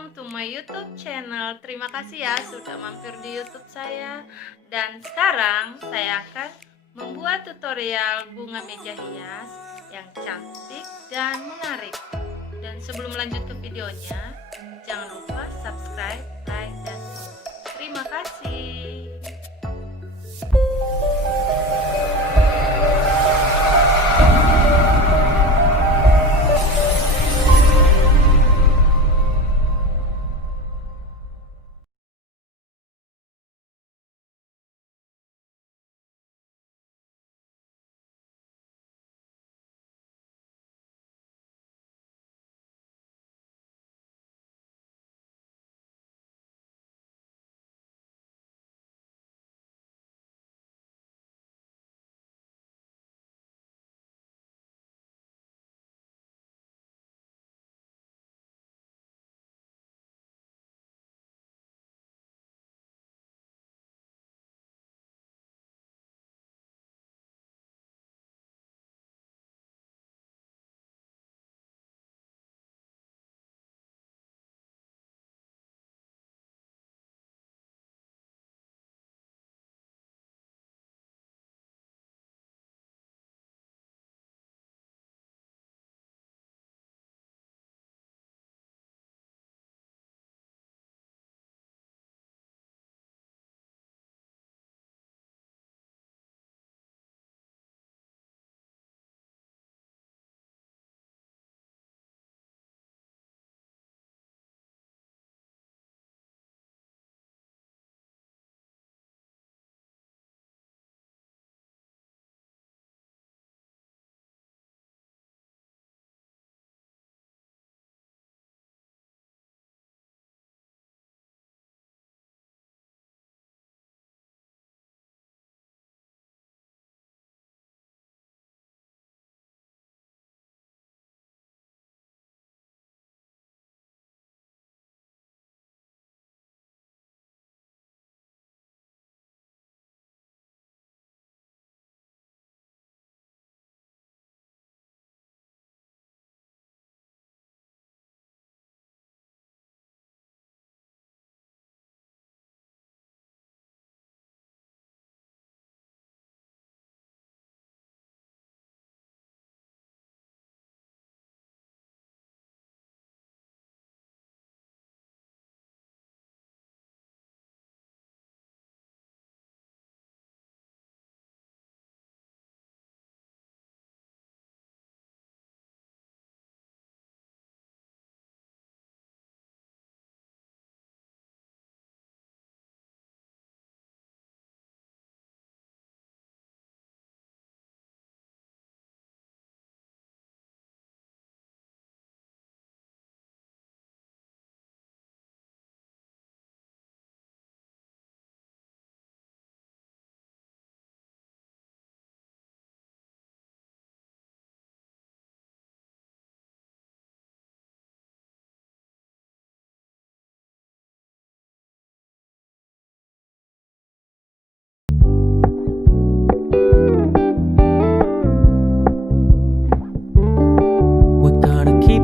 welcome to my YouTube channel. Terima kasih ya sudah mampir di YouTube saya. Dan sekarang saya akan membuat tutorial bunga meja hias yang cantik dan menarik. Dan sebelum lanjut ke videonya, jangan lupa subscribe, like, dan share. Terima kasih.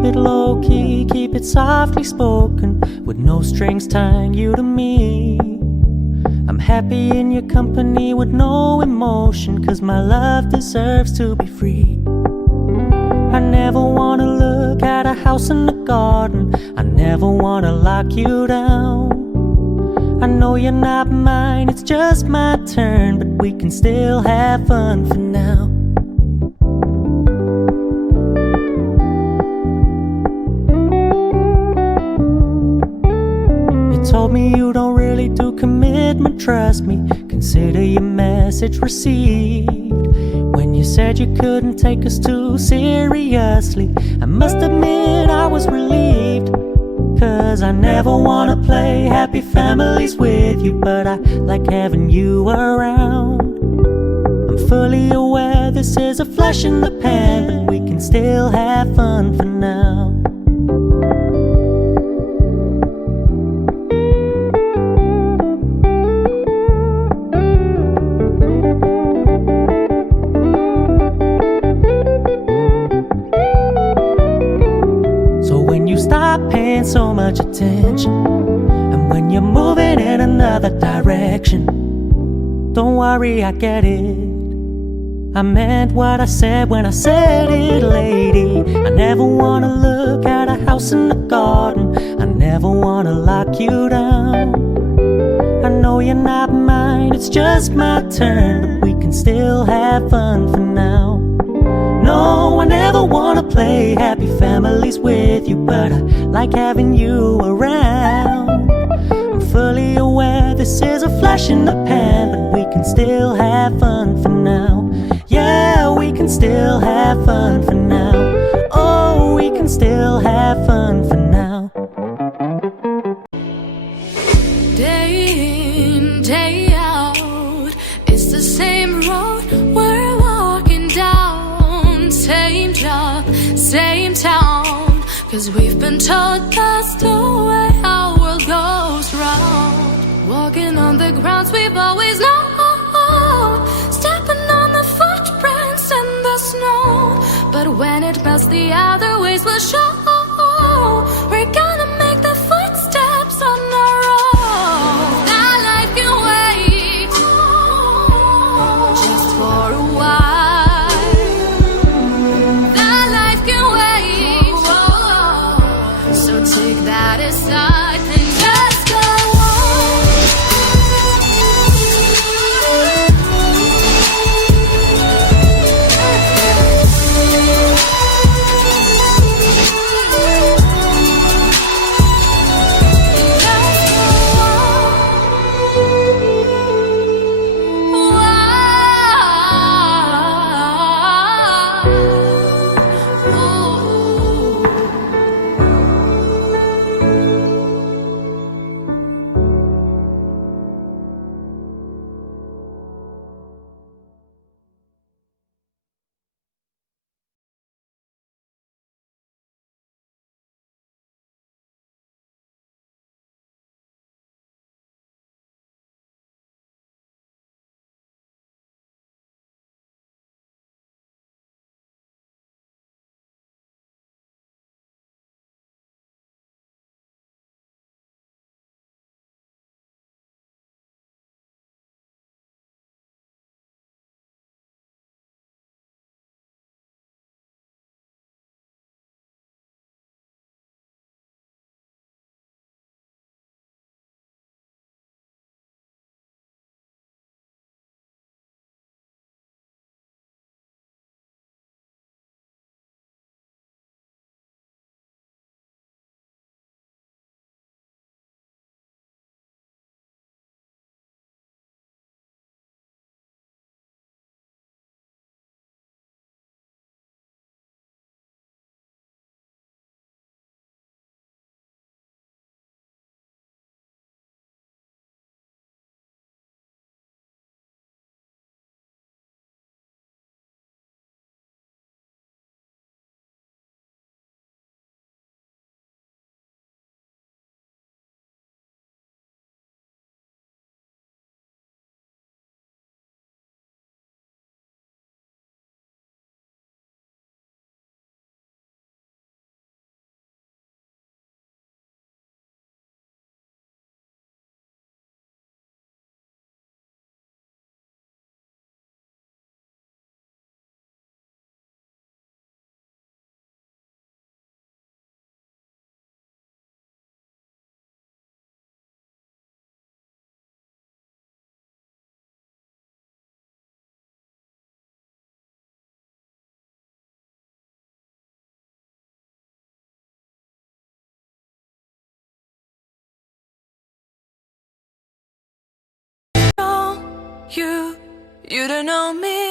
Low key, keep it softly spoken, with no strings tying you to me. I'm happy in your company with no emotion, 'cause my love deserves to be free. I never wanna look at a house in the garden, I never wanna lock you down. I know you're not mine, it's just my turn, but we can still have fun for now. Told me you don't really do commitment, trust me, consider your message received. When you said you couldn't take us too seriously, I must admit I was relieved. 'Cause I never wanna play happy families with you, but I like having you around. I'm fully aware this is a flash in the pan, but we can still have fun for now. stop paying so much attention. And when you're moving in another direction, don't worry, I get it. I meant what I said when I said it, lady. I never wanna look at a house in the garden. I never wanna lock you down. I know you're not mine, it's just my turn, but we can still have fun for now. No, I never wanna play happy families with you, but I like having you around. I'm fully aware this is a flash in the pan, but we can still have fun for now. Yeah, we can still have fun for now. Oh, we can still have fun for now. Day in, day out, it's the same road we're walking down. Same job, same town, 'cause we've been told that's the way our world goes round. Walking on the grounds we've always known, stepping on the footprints in the snow. But when it melts, the other ways will show. We're gonna make the footsteps on our own. That life can wait, just for a while. That life can wait, so take that aside and just go on. You don't know me.